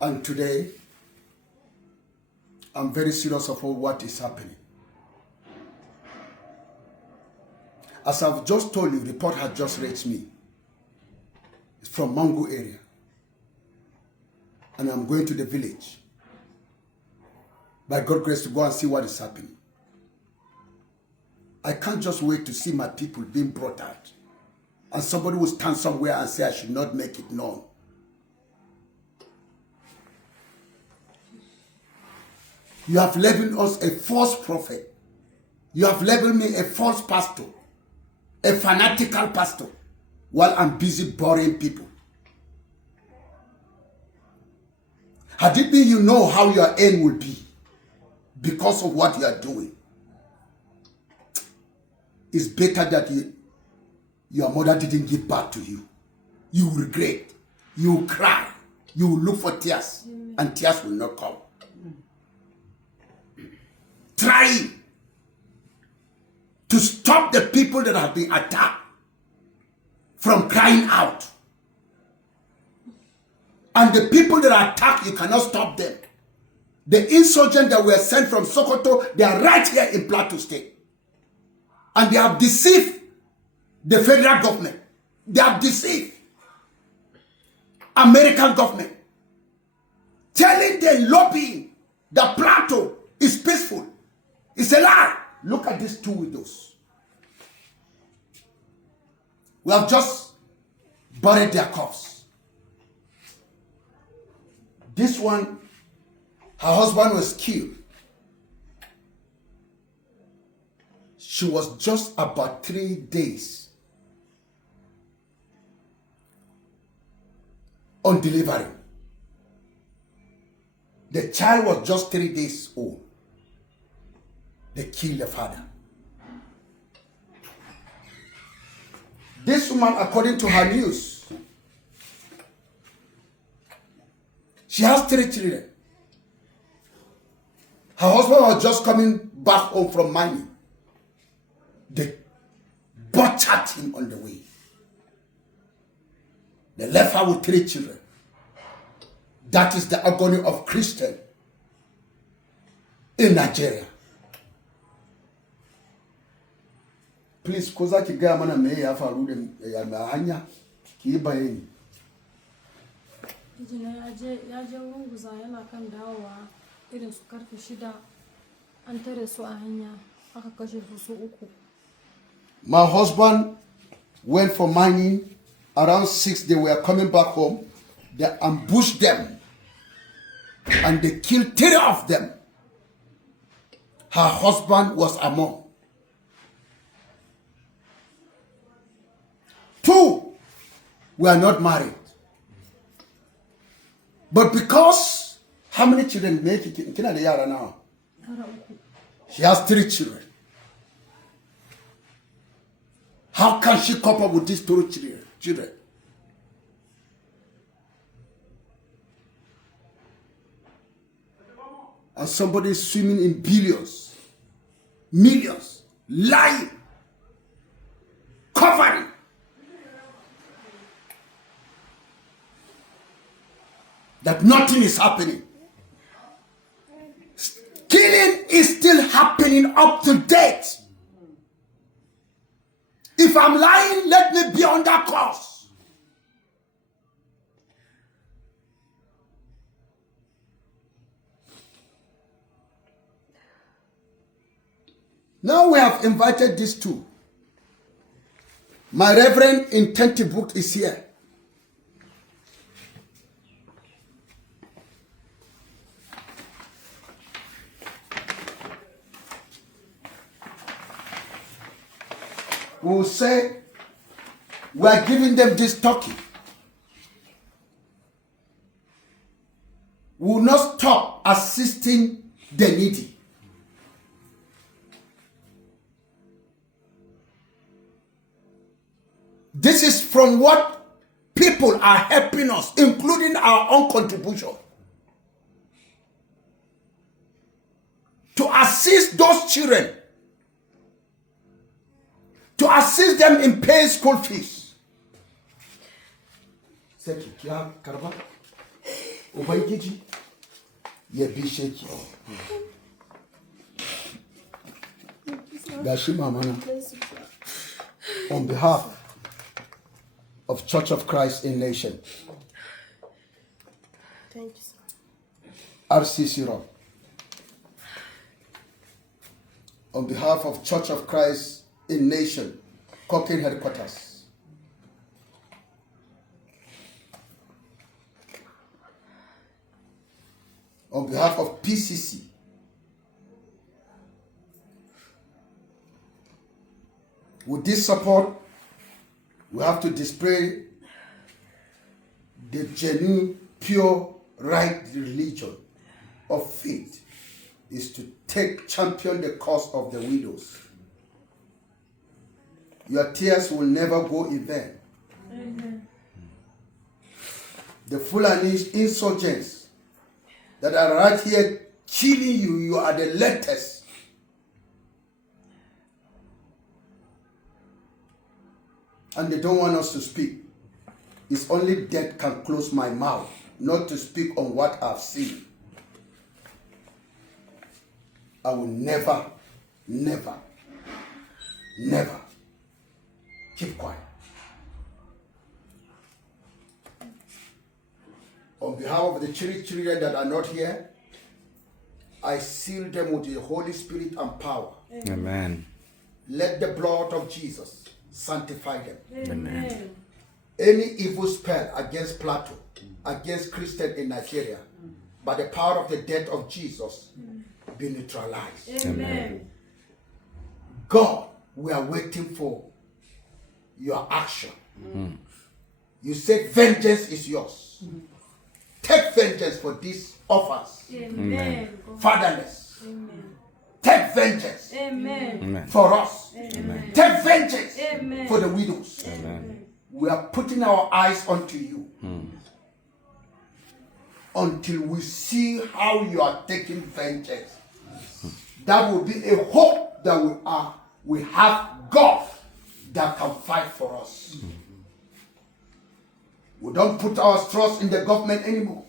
And today, I'm very serious about what is happening. As I've just told you, report has just reached me. It's from Mango area. And I'm going to the village. By God's grace to go and see what is happening. I can't just wait to see my people being brought out. And somebody will stand somewhere and say I should not make it known. You have labeled us a false prophet. You have labeled me a false pastor. A fanatical pastor. While I'm busy boring people. Had it been you know how your end will be. Because of what you are doing. It's better that your mother didn't give birth to you. You will regret. You will cry. You will look for tears. And tears will not come. Try to stop the people that have been attacked from crying out. And the people that are attacked, you cannot stop them. The insurgents that were sent from Sokoto, they are right here in Plateau State. And they have deceived the federal government. They have deceived American government. Telling them, lobbying, that Plateau is peaceful. It's a lie. Look at these two widows. We have just buried their corpse. This one, her husband was killed. She was just about 3 days on delivery. The child was just 3 days old. They killed the father. This woman, according to her news, she has 3 children. Her husband was just coming back home from mining. They butchered him on the way. They left her with 3 children. That is the agony of Christian in Nigeria. Please, koza ki gaya mana me ya faru da hanya ki bayani. Mijina ya je runguza yana kan dawowa irin su karfe 6 an tare su a hanya aka kashe su 3. My husband went for mining. Around 6, they were coming back home. They ambushed them. And they killed 3 of them. Her husband was among. 2 were not married. But because, how many children make it? Now? She has 3 children. How can she cope up with these 2 children? And somebody is swimming in billions, millions, lying, covering. That nothing is happening. Killing is still happening up to date. If I'm lying, let me be on that course. Now we have invited these 2. My Reverend intensive book is here. We will say, we are giving them this turkey. We will not stop assisting the needy. This is from what people are helping us, including our own contribution, to assist those children, to assist them in paying school fees. Ubangiji ya bishe ki. Gashi mamana. On behalf of Church of Christ in Nation. Thank you, sir. RCC Ropp. On behalf of Church of Christ in Nation, Cochrane Headquarters. On behalf of PCC, with this support, we have to display the genuine, pure, right religion of faith is to champion the cause of the widows. Your tears will never go in vain. Amen. The Fulani insurgents that are right here killing you, you are the latest. And they don't want us to speak. It's only death can close my mouth, not to speak on what I've seen. I will never, never, never keep quiet. On behalf of the children that are not here, I seal them with the Holy Spirit and power. Amen. Let the blood of Jesus sanctify them. Amen. Any evil spell against Plateau, against Christians in Nigeria, by the power of the death of Jesus, be neutralized. Amen. God, we are waiting for your action. You said vengeance is yours. Take vengeance for these offers. Amen. Fatherless. Amen. Take vengeance Amen. for us. Amen. Take vengeance Amen. for the widows. Amen. We are putting our eyes onto you until we see how you are taking vengeance. That will be a hope that we have God that can fight for us. We don't put our trust in the government anymore.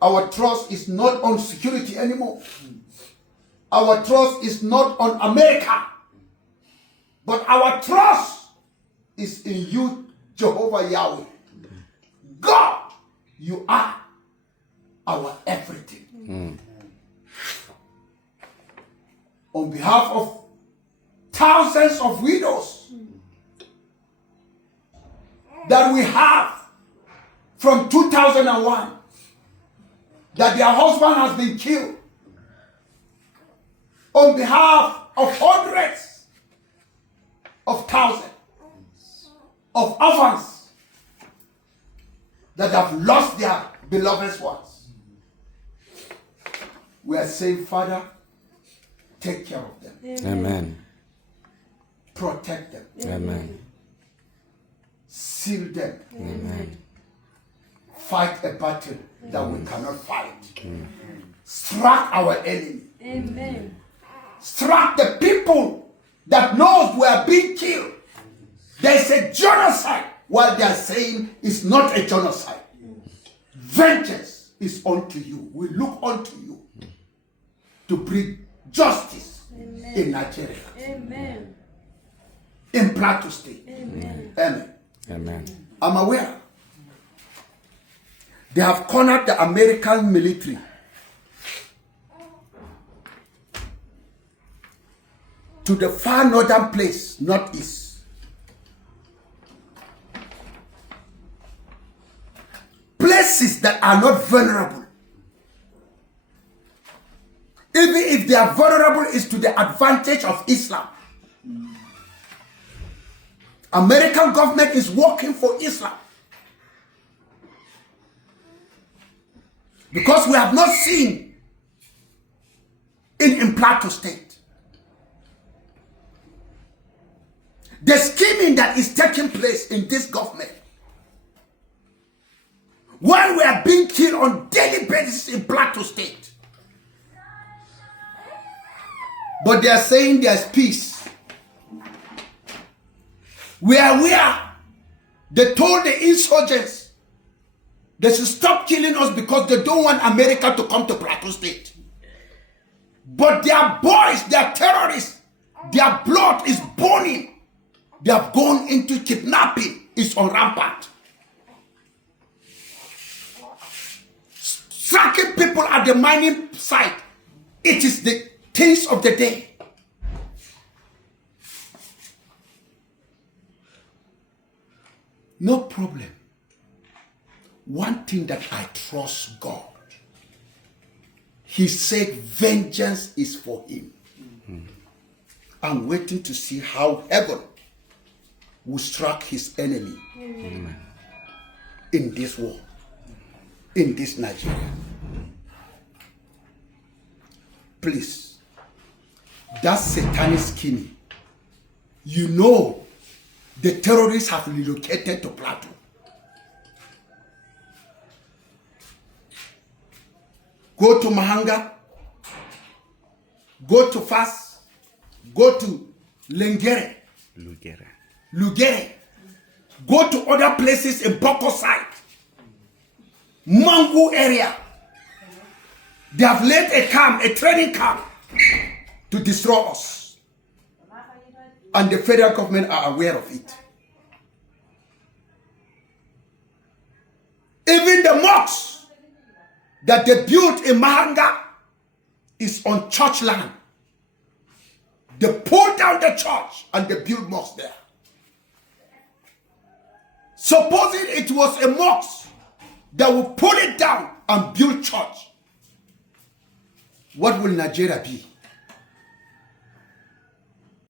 Our trust is not on security anymore. Our trust is not on America. But our trust is in you, Jehovah Yahweh. God, you are our everything. On behalf of thousands of widows that we have from 2001, that their husband has been killed, on behalf of hundreds of thousands of orphans that have lost their beloved ones, we are saying, Father, take care of them. Amen. Protect them. Amen. Seal them. Amen. Fight a battle that we cannot fight. Strike our enemy. Amen. Strike the people that knows we are being killed. There's a genocide while they are saying it's not a genocide. Vengeance is unto you. We look unto you to bring justice in Nigeria, Amen. in Plateau State. Amen. Amen. Amen. I'm aware they have cornered the American military to the far northern place, northeast. Places that are not vulnerable. Even if they are vulnerable, is to the advantage of Islam. American government is working for Islam. Because we have not seen in Plateau State the scheming that is taking place in this government. While we are being killed on daily basis in Plateau State. But they are saying there's peace. Where they told the insurgents They should stop killing us because they don't want America to come to Plateau State. But their boys, their terrorists, their blood is burning. They have gone into kidnapping. It's on rampant. Striking people at the mining site. It is the things of the day. No problem. One thing that I trust God. He said vengeance is for him. I'm waiting to see how heaven will strike his enemy. Amen. In this war, in this Nigeria. Please, that satanic scheme, you know the terrorists have relocated to Plateau. Go to Mahanga, go to Fas, go to Lengere, Lugere, go to other places in Boko side, Mangu area. They have laid a camp, a training camp, to destroy us. And the federal government are aware of it. Even the mosques that they built in Mahanga is on church land. They pulled down the church and they built mosques there. Supposing it was a mosque that would pull it down and build church, what will Nigeria be?